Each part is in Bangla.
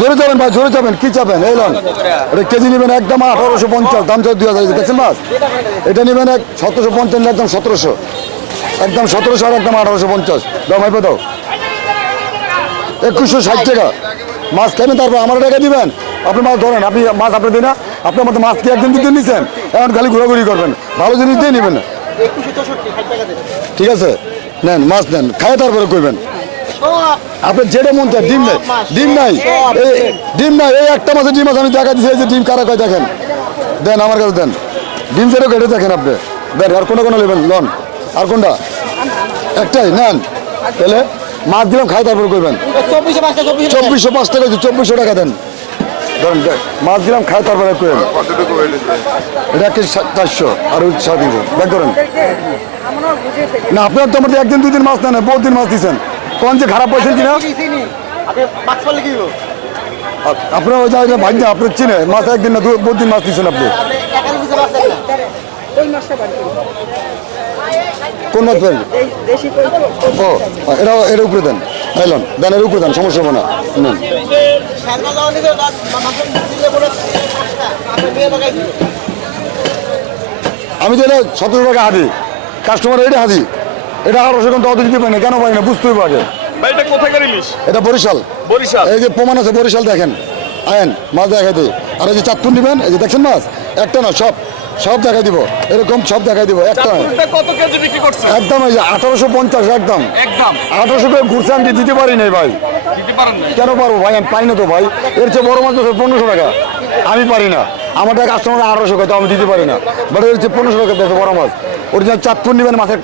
জোরে যাবেন ভাই জোরে যাবেন। কি চাবেন? এই লন। এটা কেজি নেবেন একদম আঠারোশো পঞ্চাশ দাম চাই দুই হাজার দেখছেন মাছ? এটা নেবেন এক সতেরোশো পঞ্চাশ একদম সতেরোশো। একদম সতেরোশো আর একদম আঠারোশো পঞ্চাশ। দাও ভাই দাও। একুশশো ষাট টাকা। মাছ খাবেন তারপর আমার টাকা দিবেন। আপনি মাছ ধরেন আপনি মাছ আপনি দিন না। আপনার মতো মাছ কি একদিন দুদিন নিচ্ছেন এখন খালি ঘোরাঘুরি করবেন। ভালো জিনিস দিয়ে নেবেন ঠিক আছে? নেন মাছ নেন। খায় তারপরে করবেন আপনার যেটা মন চায় ডিম নাই। ডিম নাই। এই ডিম নাই এই একটা মাসে ডিম আছে আমি দেখা দিচ্ছি এই যে ডিম কারা কয় দেখেন। দেন আমার কাছে দেন। ডিম যেটা কেটে দেখেন আপনি। দেন আর কোনটা কোনো নেবেন লন। আর কোনটা? একটাই নেন। তাহলে মাছ দিলাম খাই তারপর করবেন। চব্বিশে চব্বিশশো পাঁচ টাকা চব্বিশশো টাকা দেন। ধরেন। মাছ দিলাম খাই তারপরে করেন। এটা কেজি সা- চারশো আর ওই সাড়ে তিনশো। ব্যাগ করেন না আপনার তো আমাদের একদিন দুদিন মাছ নেন বহুত দিন মাছ দিচ্ছেন কোন যে খারাপ পাইছেন কিনা? আপনার ওই জায়গায় ভাই না আপনার চিনে মাছ একদিন না দু- দিন মাছ দিচ্ছেন আপনি। কোন মাছ তো? ও এটা এর উপরে দেন। এলন দেন এর উপরে দেন সমস্যা হবে না। নেন। আমি তো এটা সতেরো টাকা হাদি কাস্টমার এটা হাদি এটা আঠারোশো কিন্তু অত দিতে পারি না। কেন পারি না? বুঝতেই পারে ভাই এটা কোথাকার ইলিশ? এটা বরিশাল। বরিশাল? এই যে প্রমাণ আছে বরিশাল দেখেন। আয়েন মাছ দেখা দিই। আর এই যে চাঁদপুর নেবেন এই যে দেখছেন মাছ? একটা না সব। সব দেখা দিব। এরকম সব দেখা দিব একটা কত কেজি বিক্রি করছে একদম এই যে আঠারোশো পঞ্চাশ একদম। একদম। আঠারোশো করে ঘুরছে আমি দিতে পারি নাই ভাই। কেন পারব ভাই? আমি পাই না তো ভাই। এর চেয়ে বড় মাছ পনেরোশো টাকা। আমি পারি না। আমার টাকা কাস্টমার আঠারোশো টাকা আমি দিতে পারি না। বাট এর চেয়ে পনেরোশো টাকা দেশে বড় মাছ। অরিজিনাল চাঁদপুর নেবেন মাছের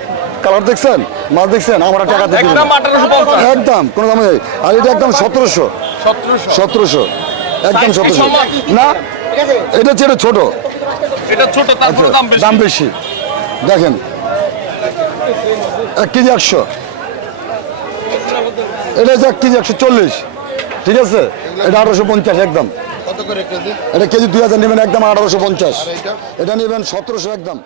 কালার দেখছেন? মাছ দেখছেন? আমার টাকা দিতে একদম কোনো দাম নেই। আর এটা একদম সতেরোশো। সতেরোশো। সতেরোশো। একদম সতেরোশো। না এটা হচ্ছে এটা ছোট। এটা ছোট আচ্ছা দাম বেশি? দেখেন এক কেজি একশো। এটা হচ্ছে এক কেজি একশো চল্লিশ। ঠিক আছে? এটা আঠারোশো পঞ্চাশ একদম। কত করে কেজি? এটা কেজি দুই হাজার নেবেন একদম আঠারোশো পঞ্চাশ। এটা নেবেন সতেরোশো একদম।